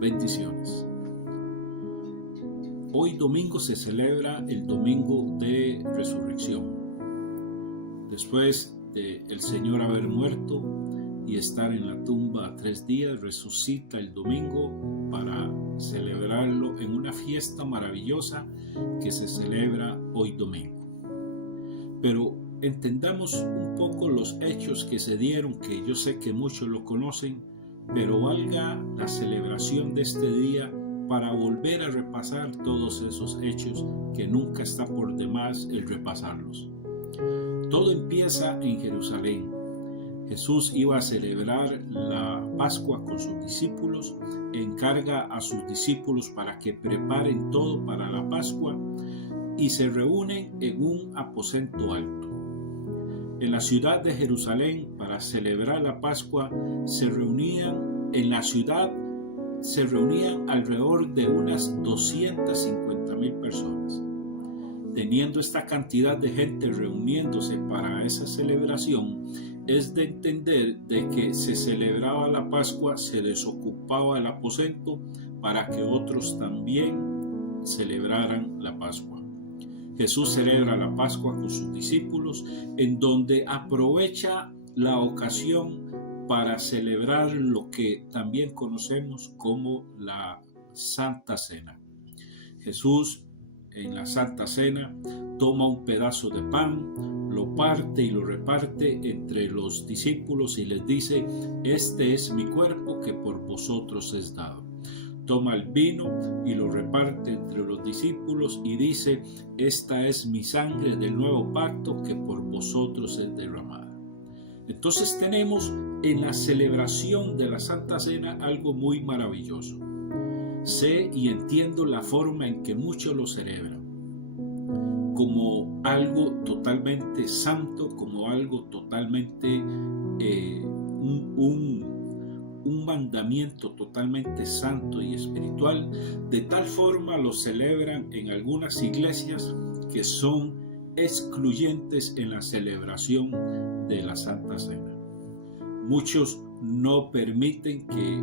Bendiciones. Hoy domingo se celebra el domingo de resurrección. Después de el Señor haber muerto y estar en la tumba 3 días, resucita el domingo para celebrarlo en una fiesta maravillosa que se celebra hoy domingo. Pero entendamos un poco los hechos que se dieron, que yo sé que muchos lo conocen, pero valga la celebración de este día para volver a repasar todos esos hechos que nunca está por demás el repasarlos. Todo empieza en Jerusalén. Jesús iba a celebrar la Pascua con sus discípulos, encarga a sus discípulos para que preparen todo para la Pascua y se reúnen en un aposento alto. En la ciudad de Jerusalén, para celebrar la Pascua, se reunían alrededor de unas 250,000 personas. Teniendo esta cantidad de gente reuniéndose para esa celebración, es de entender de que se celebraba la Pascua, se desocupaba el aposento para que otros también celebraran la Pascua. Jesús celebra la Pascua con sus discípulos, en donde aprovecha la ocasión para celebrar lo que también conocemos como la Santa Cena. Jesús en la Santa Cena toma un pedazo de pan, lo parte y lo reparte entre los discípulos y les dice: este es mi cuerpo que por vosotros es dado. Toma el vino y lo reparte entre los discípulos y dice: esta es mi sangre del nuevo pacto que por vosotros es derramada. Entonces tenemos en la celebración de la Santa Cena algo muy maravilloso. Sé y entiendo la forma en que muchos lo celebran, como algo totalmente santo, como algo totalmente un mandamiento totalmente santo y espiritual. De tal forma lo celebran en algunas iglesias que son excluyentes en la celebración de la Santa Cena. Muchos no permiten que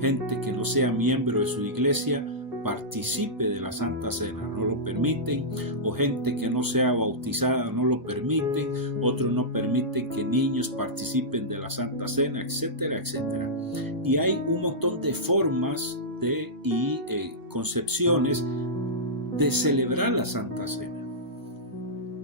gente que no sea miembro de su iglesia participe de la Santa Cena, no lo permiten, o gente que no sea bautizada no lo permiten, otros no permiten que niños participen de la Santa Cena, etcétera, etcétera. Y hay un montón de formas y concepciones de celebrar la Santa Cena.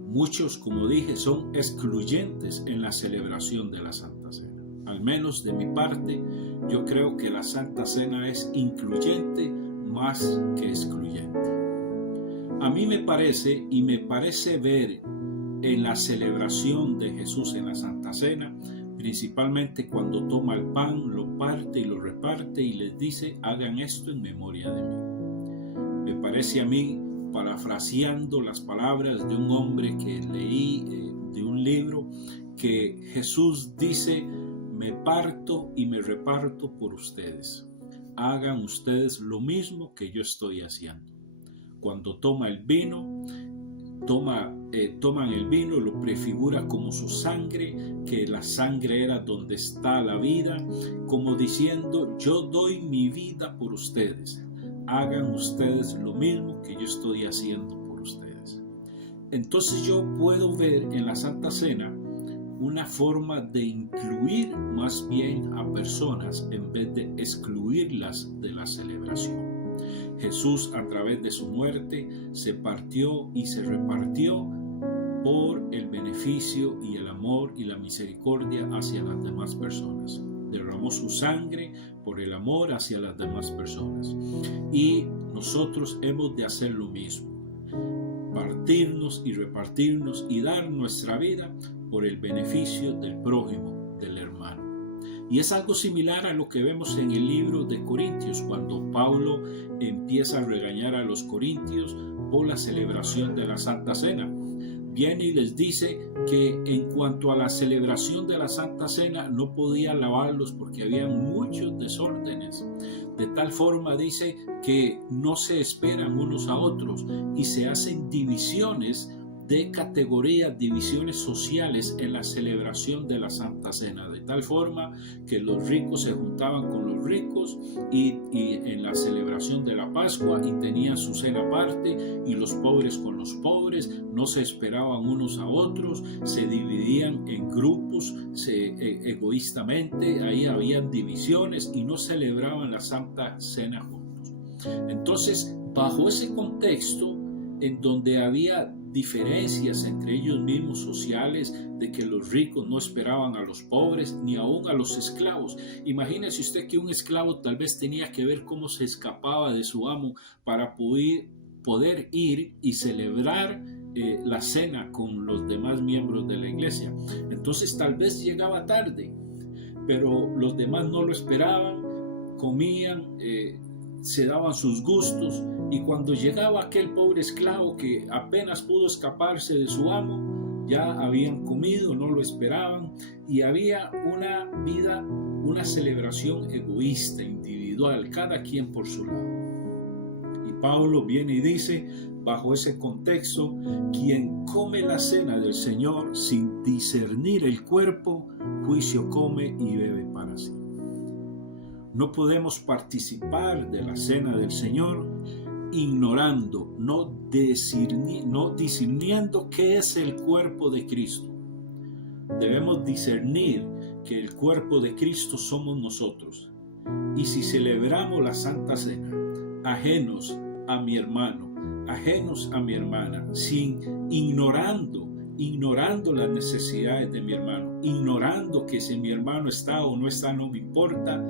Muchos, como dije, son excluyentes en la celebración de la Santa Cena. Al menos de mi parte, yo creo que la Santa Cena es incluyente más que excluyente. A mí me parece ver en la celebración de Jesús en la Santa Cena, principalmente cuando toma el pan, lo parte y lo reparte y les dice: hagan esto en memoria de mí. Me parece a mí, parafraseando las palabras de un hombre que leí de un libro, que Jesús dice: me parto y me reparto por ustedes. Hagan ustedes lo mismo que yo estoy haciendo. Cuando toma el vino, toman el vino, lo prefigura como su sangre, que la sangre era donde está la vida, como diciendo: yo doy mi vida por ustedes. Hagan ustedes lo mismo que yo estoy haciendo por ustedes. Entonces yo puedo ver en la Santa Cena una forma de incluir más bien a personas en vez de excluirlas de la celebración. Jesús, a través de su muerte, se partió y se repartió por el beneficio y el amor y la misericordia hacia las demás personas. Derramó su sangre por el amor hacia las demás personas. Y nosotros hemos de hacer lo mismo. Partirnos y repartirnos y dar nuestra vida por el beneficio del prójimo, del hermano. Y es algo similar a lo que vemos en el libro de Corintios, cuando Pablo empieza a regañar a los corintios por la celebración de la Santa Cena. Viene y les dice que en cuanto a la celebración de la Santa Cena no podía lavarlos porque había muchos desórdenes. De tal forma dice que no se esperan unos a otros y se hacen divisiones de categorías, divisiones sociales en la celebración de la Santa Cena, de tal forma que los ricos se juntaban con los ricos y en la celebración de la Pascua y tenían su cena aparte, y los pobres con los pobres, no se esperaban unos a otros, se dividían en grupos egoístamente, ahí habían divisiones y no celebraban la Santa Cena juntos. Entonces, bajo ese contexto en donde había diferencias entre ellos mismos sociales, de que los ricos no esperaban a los pobres ni aún a los esclavos. Imagínese usted que un esclavo tal vez tenía que ver cómo se escapaba de su amo para poder ir y celebrar la cena con los demás miembros de la iglesia. Entonces tal vez llegaba tarde, pero los demás no lo esperaban, comían, se daban sus gustos, y cuando llegaba aquel pobre esclavo que apenas pudo escaparse de su amo, ya habían comido, no lo esperaban, y había una celebración egoísta, individual, cada quien por su lado. Y Pablo viene y dice, bajo ese contexto, quien come la cena del Señor sin discernir el cuerpo, juicio come y bebe para sí. No podemos participar de la cena del Señor ignorando, no discerniendo qué es el cuerpo de Cristo. Debemos discernir que el cuerpo de Cristo somos nosotros. Y si celebramos la Santa Cena ajenos a mi hermano, ajenos a mi hermana, ignorando las necesidades de mi hermano, ignorando que si mi hermano está o no está no me importa,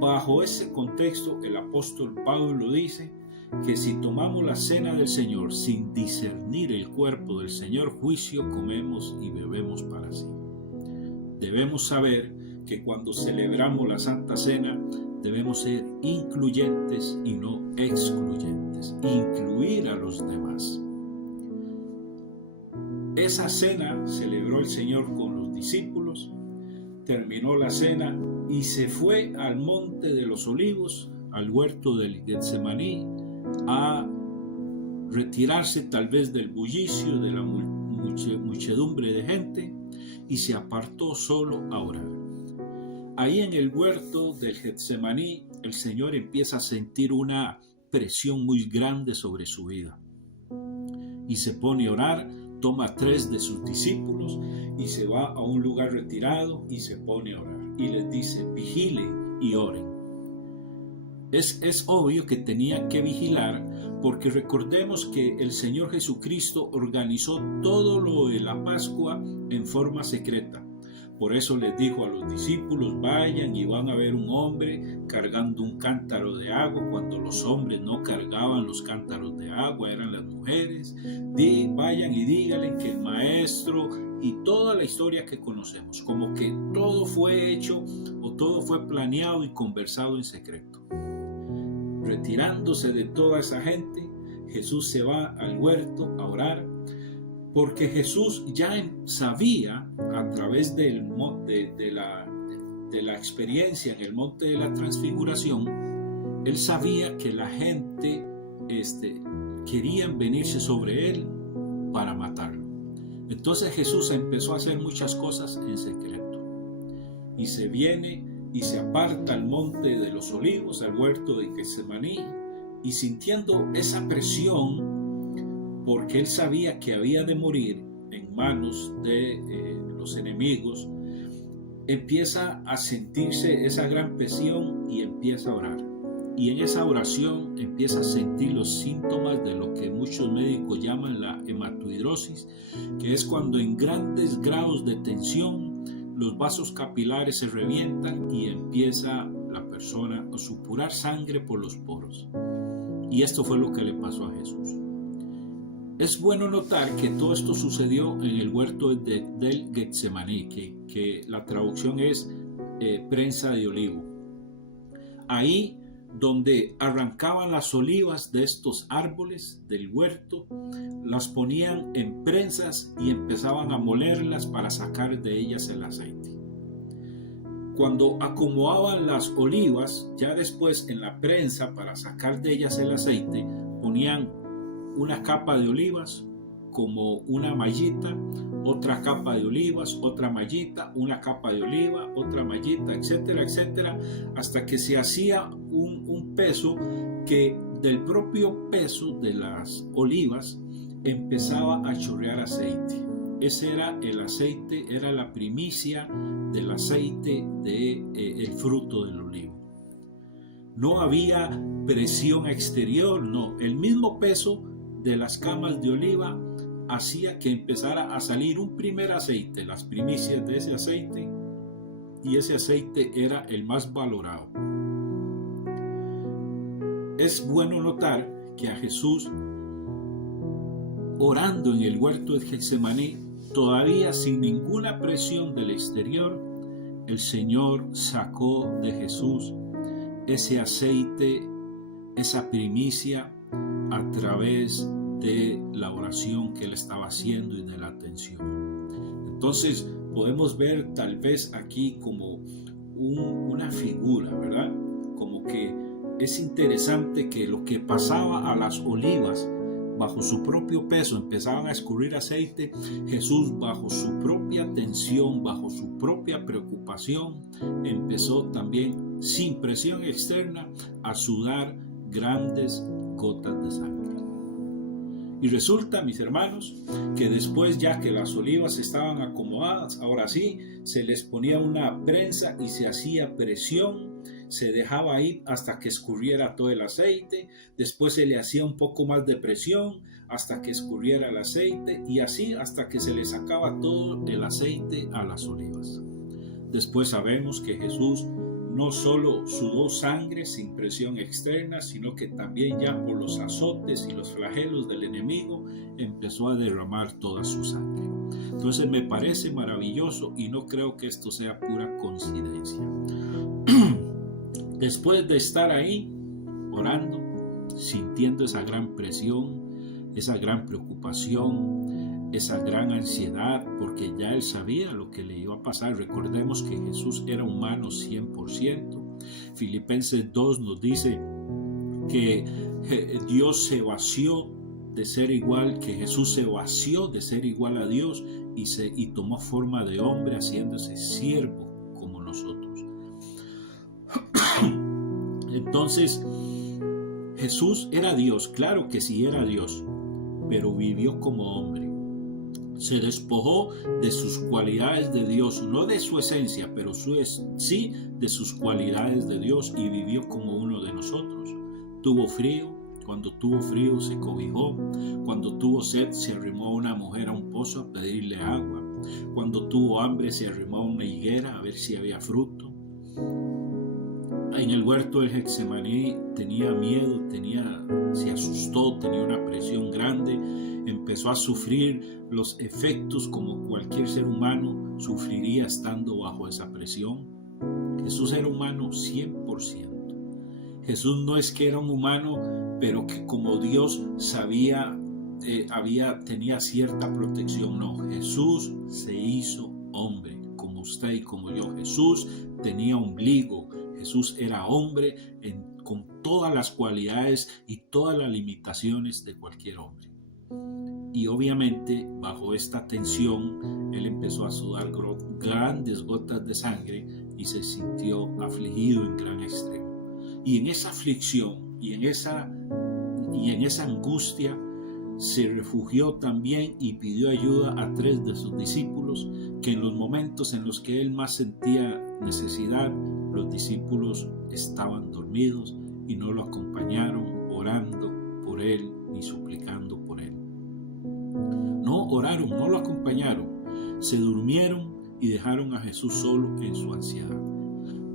bajo ese contexto el apóstol Pablo dice que si tomamos la cena del Señor sin discernir el cuerpo del Señor, juicio comemos y bebemos para sí. Debemos saber que cuando celebramos la Santa Cena debemos ser incluyentes y no excluyentes, incluir a los demás. Esa cena celebró el Señor con los discípulos, terminó la cena y se fue al monte de los olivos, al huerto del Getsemaní, a retirarse tal vez del bullicio de la muchedumbre de gente, y se apartó solo a orar. Ahí en el huerto del Getsemaní, el Señor empieza a sentir una presión muy grande sobre su vida y se pone a orar. Toma a 3 de sus discípulos y se va a un lugar retirado y se pone a orar y les dice: vigilen y oren. Es obvio que tenían que vigilar, porque recordemos que el Señor Jesucristo organizó todo lo de la Pascua en forma secreta. Por eso les dijo a los discípulos: vayan y van a ver un hombre cargando un cántaro de agua, cuando los hombres no cargaban los cántaros de agua, eran las mujeres. Vayan y díganle que el maestro, y toda la historia que conocemos, como que todo fue hecho o todo fue planeado y conversado en secreto. Retirándose de toda esa gente, Jesús se va al huerto a orar, porque Jesús ya sabía, a través de la experiencia en el monte de la transfiguración, él sabía que la gente querían venirse sobre él para matarlo. Entonces Jesús empezó a hacer muchas cosas en secreto, y se viene y se aparta al monte de los olivos, al huerto de Getsemaní, y sintiendo esa presión, porque él sabía que había de morir en manos de los enemigos, empieza a sentirse esa gran presión y empieza a orar. Y en esa oración empieza a sentir los síntomas de lo que muchos médicos llaman la hematohidrosis, que es cuando en grandes grados de tensión los vasos capilares se revientan y empieza la persona a supurar sangre por los poros. Y esto fue lo que le pasó a Jesús. Es bueno notar que todo esto sucedió en el huerto del Getsemaní, que la traducción es prensa de olivo. Ahí donde arrancaban las olivas de estos árboles del huerto, las ponían en prensas y empezaban a molerlas para sacar de ellas el aceite. Cuando acomodaban las olivas, ya después en la prensa para sacar de ellas el aceite, ponían una capa de olivas, como una mallita, otra capa de olivas, otra mallita, una capa de oliva, otra mallita, etcétera, etcétera, hasta que se hacía un peso que del propio peso de las olivas empezaba a chorrear aceite. Ese era el aceite, era la primicia del aceite del fruto del olivo. No había presión exterior, no. El mismo peso de las camas de oliva hacía que empezara a salir un primer aceite, las primicias de ese aceite, y ese aceite era el más valorado. Es bueno notar que a Jesús, orando en el huerto de Getsemaní, todavía sin ninguna presión del exterior, el Señor sacó de Jesús ese aceite, esa primicia, a través de la oración que él estaba haciendo y de la atención. Entonces podemos ver tal vez aquí como una figura, ¿verdad? Como que es interesante que lo que pasaba a las olivas, bajo su propio peso empezaban a escurrir aceite. Jesús, bajo su propia tensión, bajo su propia preocupación, empezó también, sin presión externa, a sudar grandes gotas de sangre. Y resulta, mis hermanos, que después, ya que las olivas estaban acomodadas, ahora sí, se les ponía una prensa y se hacía presión. Se dejaba ir hasta que escurriera todo el aceite, después se le hacía un poco más de presión hasta que escurriera el aceite, y así hasta que se le sacaba todo el aceite a las olivas. Después sabemos que Jesús no solo sudó sangre sin presión externa, sino que también ya por los azotes y los flagelos del enemigo empezó a derramar toda su sangre. Entonces me parece maravilloso y no creo que esto sea pura coincidencia. Después de estar ahí orando, sintiendo esa gran presión, esa gran preocupación, esa gran ansiedad, porque ya él sabía lo que le iba a pasar. Recordemos que Jesús era humano 100%. Filipenses 2 nos dice que Dios se vació de ser igual, que Jesús se vació de ser igual a Dios y tomó forma de hombre, haciéndose siervo como nosotros. Entonces, Jesús era Dios, claro que sí era Dios, pero vivió como hombre. Se despojó de sus cualidades de Dios, no de su esencia, pero sí de sus cualidades de Dios, y vivió como uno de nosotros. Tuvo frío, cuando tuvo frío se cobijó, cuando tuvo sed se arrimó a una mujer a un pozo a pedirle agua, cuando tuvo hambre se arrimó a una higuera a ver si había fruto. En el huerto del Getsemaní tenía miedo, se asustó, tenía una presión grande, empezó a sufrir los efectos como cualquier ser humano sufriría estando bajo esa presión. Jesús era humano 100%. Jesús no es que era un humano, pero que como Dios sabía, tenía cierta protección. No, Jesús se hizo hombre, como usted y como yo. Jesús tenía ombligo. Jesús era hombre con todas las cualidades y todas las limitaciones de cualquier hombre. Y obviamente bajo esta tensión él empezó a sudar grandes gotas de sangre y se sintió afligido en gran extremo. Y en esa aflicción y en esa angustia se refugió también y pidió ayuda a 3 de sus discípulos, que en los momentos en los que él más sentía necesidad, los discípulos estaban dormidos y no lo acompañaron orando por él ni suplicando por él. No oraron, no lo acompañaron, se durmieron y dejaron a Jesús solo en su ansiedad.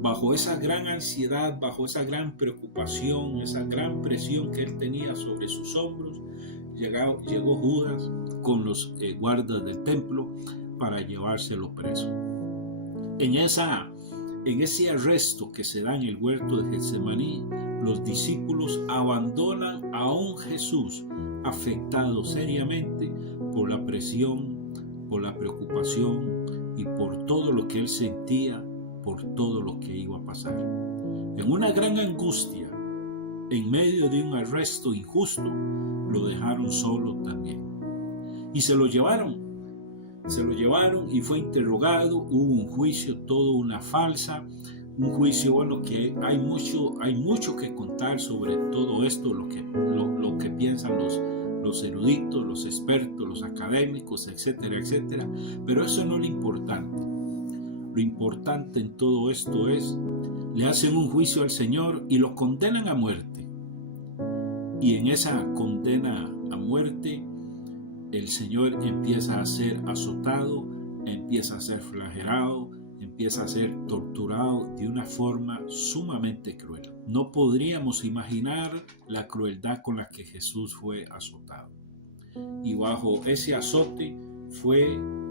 Bajo esa gran ansiedad, bajo esa gran preocupación, esa gran presión que él tenía sobre sus hombros, llegó Judas con los guardas del templo para llevárselo preso. En ese arresto que se da en el huerto de Getsemaní, los discípulos abandonan a un Jesús afectado seriamente por la presión, por la preocupación y por todo lo que él sentía, por todo lo que iba a pasar. En una gran angustia, en medio de un arresto injusto, lo dejaron solo también. y se lo llevaron. Se lo llevaron y fue interrogado, hubo un juicio, todo una farsa, un juicio, bueno, que hay mucho que contar sobre todo esto, lo que piensan los eruditos, los expertos, los académicos, etcétera, etcétera, pero eso no es lo importante. Lo importante en todo esto es, le hacen un juicio al Señor y lo condenan a muerte. Y en esa condena a muerte, el Señor empieza a ser azotado, empieza a ser flagelado, empieza a ser torturado de una forma sumamente cruel. No podríamos imaginar la crueldad con la que Jesús fue azotado. Y bajo ese azote fue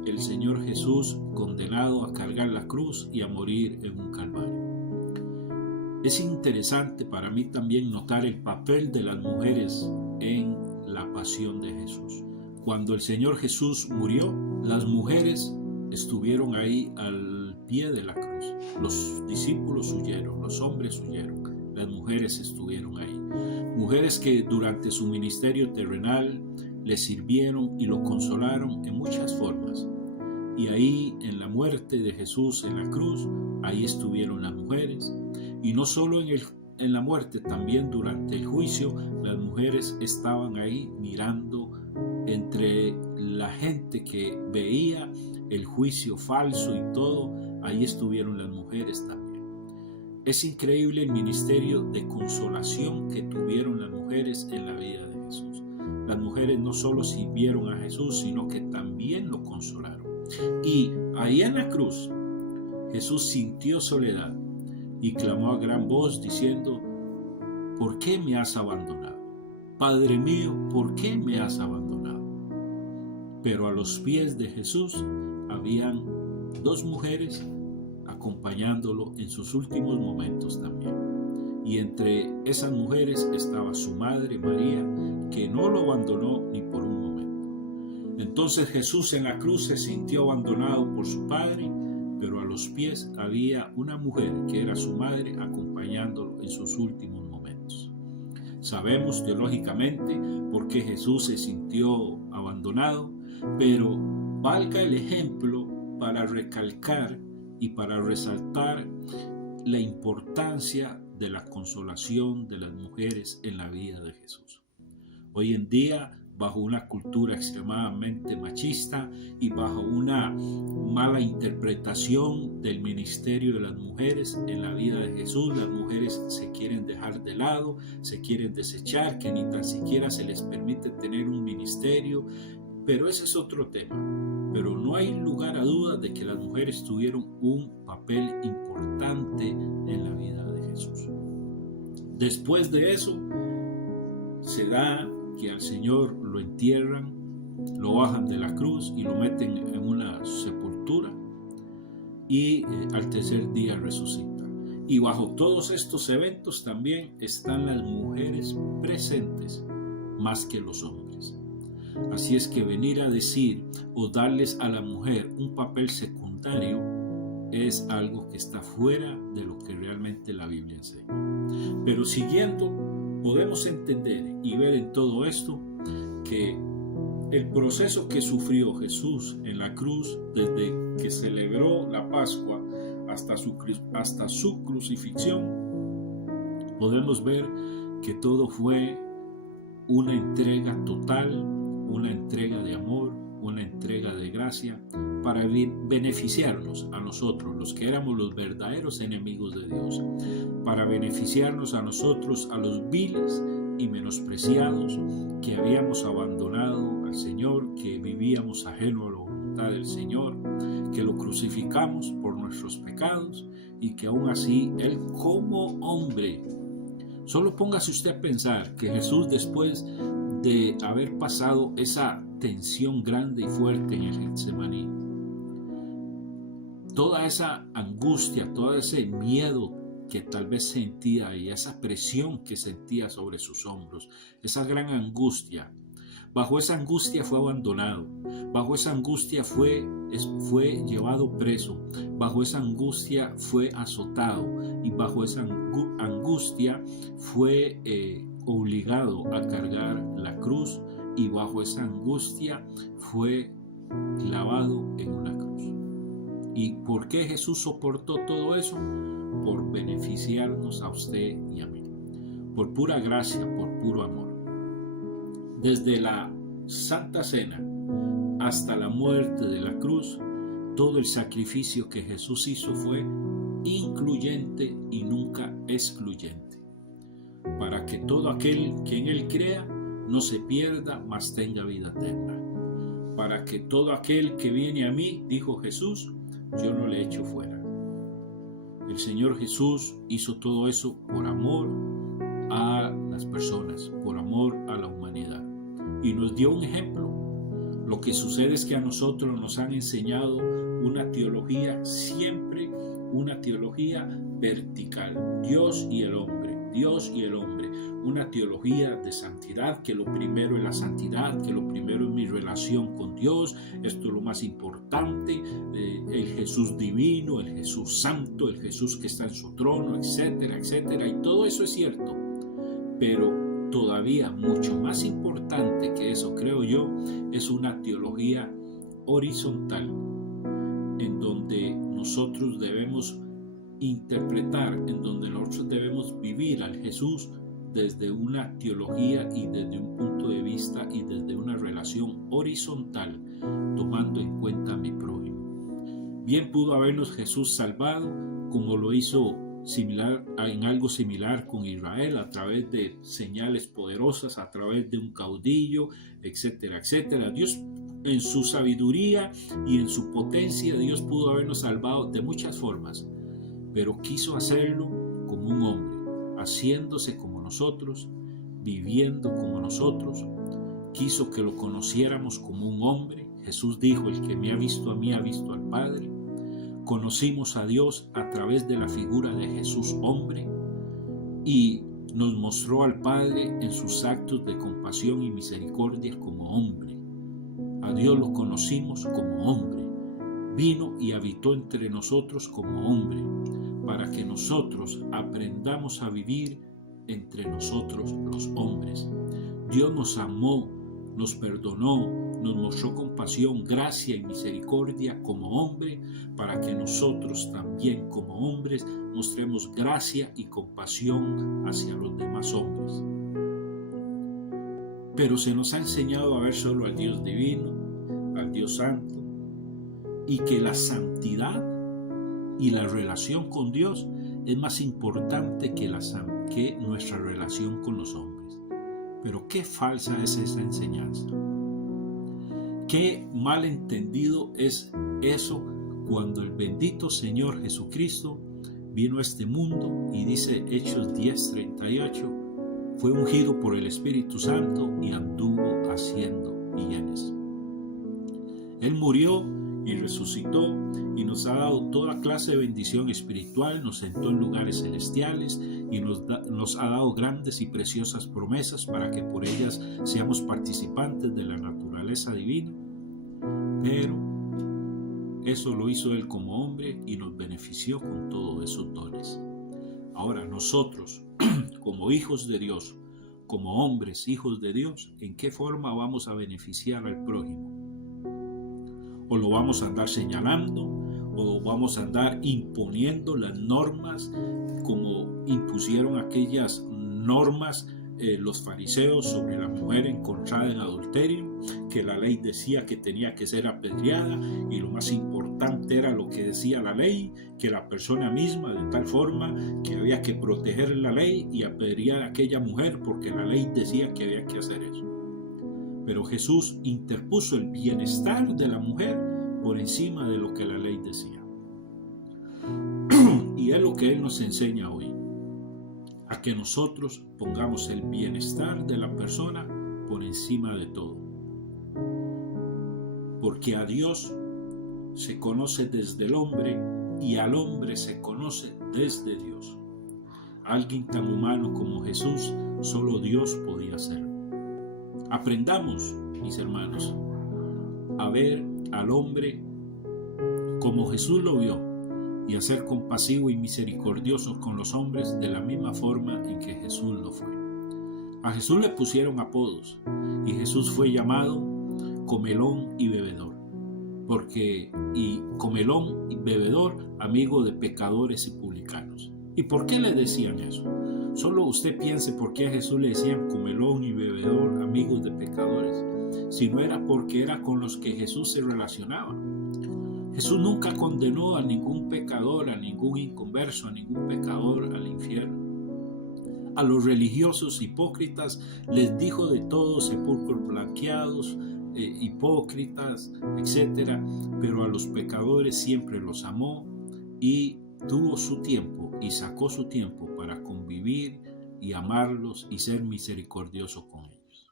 el Señor Jesús condenado a cargar la cruz y a morir en un calvario. Es interesante para mí también notar el papel de las mujeres en la pasión de Jesús. Cuando el Señor Jesús murió, las mujeres estuvieron ahí al pie de la cruz. Los discípulos huyeron, los hombres huyeron, las mujeres estuvieron ahí. Mujeres que durante su ministerio terrenal le sirvieron y lo consolaron en muchas formas. Y ahí en la muerte de Jesús en la cruz, ahí estuvieron las mujeres. Y no solo en la muerte, también durante el juicio, las mujeres estaban ahí mirando entre la gente que veía el juicio falso y todo, ahí estuvieron las mujeres también. Es increíble el ministerio de consolación que tuvieron las mujeres en la vida de Jesús. Las mujeres no solo sirvieron a Jesús, sino que también lo consolaron. Y ahí en la cruz, Jesús sintió soledad y clamó a gran voz diciendo: ¿por qué me has abandonado? Padre mío, ¿por qué me has abandonado? Pero a los pies de Jesús habían dos mujeres acompañándolo en sus últimos momentos también. Y entre esas mujeres estaba su madre María, que no lo abandonó ni por un momento. Entonces Jesús en la cruz se sintió abandonado por su padre, pero a los pies había una mujer que era su madre acompañándolo en sus últimos momentos. Sabemos teológicamente por qué Jesús se sintió abandonado, pero valga el ejemplo para recalcar y para resaltar la importancia de la consolación de las mujeres en la vida de Jesús. Hoy en día, bajo una cultura extremadamente machista y bajo una mala interpretación del ministerio de las mujeres en la vida de Jesús, las mujeres se quieren dejar de lado, se quieren desechar, que ni tan siquiera se les permite tener un ministerio. Pero ese es otro tema. Pero no hay lugar a dudas de que las mujeres tuvieron un papel importante en la vida de Jesús. Después de eso, se da que al Señor lo entierran, lo bajan de la cruz y lo meten en una sepultura y al tercer día resucita. Y bajo todos estos eventos también están las mujeres presentes más que los hombres. Así es que venir a decir o darles a la mujer un papel secundario es algo que está fuera de lo que realmente la Biblia enseña. Pero siguiendo, podemos entender y ver en todo esto que el proceso que sufrió Jesús en la cruz, desde que celebró la Pascua hasta su crucifixión, podemos ver que todo fue una entrega total, una entrega de amor, una entrega de gracia para beneficiarnos a nosotros, los que éramos los verdaderos enemigos de Dios, para beneficiarnos a nosotros, a los viles y menospreciados que habíamos abandonado al Señor, que vivíamos ajeno a la voluntad del Señor, que lo crucificamos por nuestros pecados y que aún así Él como hombre, solo póngase usted a pensar que Jesús, después de haber pasado esa tensión grande y fuerte en el Getsemaní, toda esa angustia, todo ese miedo que tal vez sentía y esa presión que sentía sobre sus hombros, esa gran angustia, bajo esa angustia fue abandonado, bajo esa angustia fue llevado preso, bajo esa angustia fue azotado y bajo esa angustia fue obligado a cargar la cruz y bajo esa angustia fue clavado en una cruz. ¿Y por qué Jesús soportó todo eso? Por beneficiarnos a usted y a mí. Por pura gracia, por puro amor. Desde la Santa Cena hasta la muerte de la cruz, todo el sacrificio que Jesús hizo fue incluyente y nunca excluyente, para que todo aquel que en Él crea no se pierda, mas tenga vida eterna. Para que todo aquel que viene a mí, dijo Jesús, yo no le echo fuera. El Señor Jesús hizo todo eso por amor a las personas, por amor a la humanidad. Y nos dio un ejemplo. Lo que sucede es que a nosotros nos han enseñado una teología, siempre una teología vertical. Dios y el hombre, Dios y el hombre. Una teología de santidad, que lo primero es la santidad, que lo primero es mi relación con Dios, esto es lo más importante, el Jesús divino, el Jesús santo, el Jesús que está en su trono, etcétera, etcétera, y todo eso es cierto, pero todavía mucho más importante que eso, creo yo, es una teología horizontal, en donde nosotros debemos interpretar, en donde nosotros debemos vivir al Jesús desde una teología y desde un punto de vista y desde una relación horizontal, tomando en cuenta a mi prójimo. Bien pudo habernos Jesús salvado, como lo hizo en algo similar con Israel, a través de señales poderosas, a través de un caudillo, etcétera, etcétera. Dios, en su sabiduría y en su potencia, Dios pudo habernos salvado de muchas formas, pero quiso hacerlo como un hombre, haciéndose como nosotros, viviendo como nosotros. Quiso que lo conociéramos como un hombre. Jesús dijo, el que me ha visto a mí ha visto al Padre. Conocimos a Dios a través de la figura de Jesús hombre y nos mostró al Padre en sus actos de compasión y misericordia como hombre. A Dios lo conocimos como hombre. Vino y habitó entre nosotros como hombre, para que nosotros aprendamos a vivir entre nosotros los hombres. Dios nos amó, nos perdonó, nos mostró compasión, gracia y misericordia como hombre, para que nosotros también como hombres mostremos gracia y compasión hacia los demás hombres. Pero se nos ha enseñado a ver solo al Dios divino, al Dios santo, y que la santidad y la relación con Dios es más importante que nuestra relación con los hombres. Pero qué falsa es esa enseñanza. Qué mal entendido es eso cuando el bendito Señor Jesucristo vino a este mundo y dice Hechos 10:38, fue ungido por el Espíritu Santo y anduvo haciendo bienes. Él murió y resucitó y nos ha dado toda clase de bendición espiritual, nos sentó en lugares celestiales y nos ha dado grandes y preciosas promesas para que por ellas seamos participantes de la naturaleza divina. Pero eso lo hizo Él como hombre y nos benefició con todos esos dones. Ahora nosotros, como hijos de Dios, como hombres, hijos de Dios, ¿en qué forma vamos a beneficiar al prójimo? ¿O lo vamos a andar señalando? ¿O vamos a andar imponiendo las normas como impusieron aquellas normas los fariseos sobre la mujer encontrada en adulterio, que la ley decía que tenía que ser apedreada y lo más importante era lo que decía la ley, que la persona misma, de tal forma que había que proteger la ley y apedrear a aquella mujer porque la ley decía que había que hacer eso? Pero Jesús interpuso el bienestar de la mujer por encima de lo que la ley decía. Y es lo que Él nos enseña hoy, a que nosotros pongamos el bienestar de la persona por encima de todo. Porque a Dios se conoce desde el hombre y al hombre se conoce desde Dios. Alguien tan humano como Jesús, solo Dios podía ser. Aprendamos, mis hermanos, a ver al hombre como Jesús lo vio y a ser compasivo y misericordioso con los hombres de la misma forma en que Jesús lo fue. A Jesús le pusieron apodos y Jesús fue llamado comelón y bebedor, comelón y bebedor, amigo de pecadores y publicanos. ¿Y por qué le decían eso? Solo usted piense por qué a Jesús le decían comelón y bebedor, amigos de pecadores, si no era porque era con los que Jesús se relacionaba. Jesús nunca condenó a ningún pecador, a ningún inconverso, a ningún pecador al infierno. A los religiosos hipócritas les dijo de todo, sepulcros blanqueados, hipócritas, etc. Pero a los pecadores siempre los amó y tuvo su tiempo y sacó su tiempo para convivir y amarlos y ser misericordioso con ellos.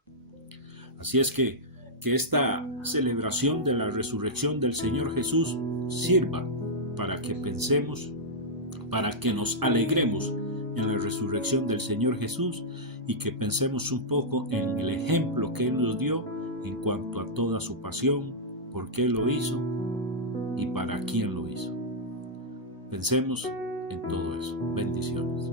Así es que esta celebración de la resurrección del Señor Jesús sirva para que pensemos, para que nos alegremos en la resurrección del Señor Jesús y que pensemos un poco en el ejemplo que Él nos dio en cuanto a toda su pasión, por qué lo hizo y para quién lo hizo. Pensemos en todo eso. Bendiciones.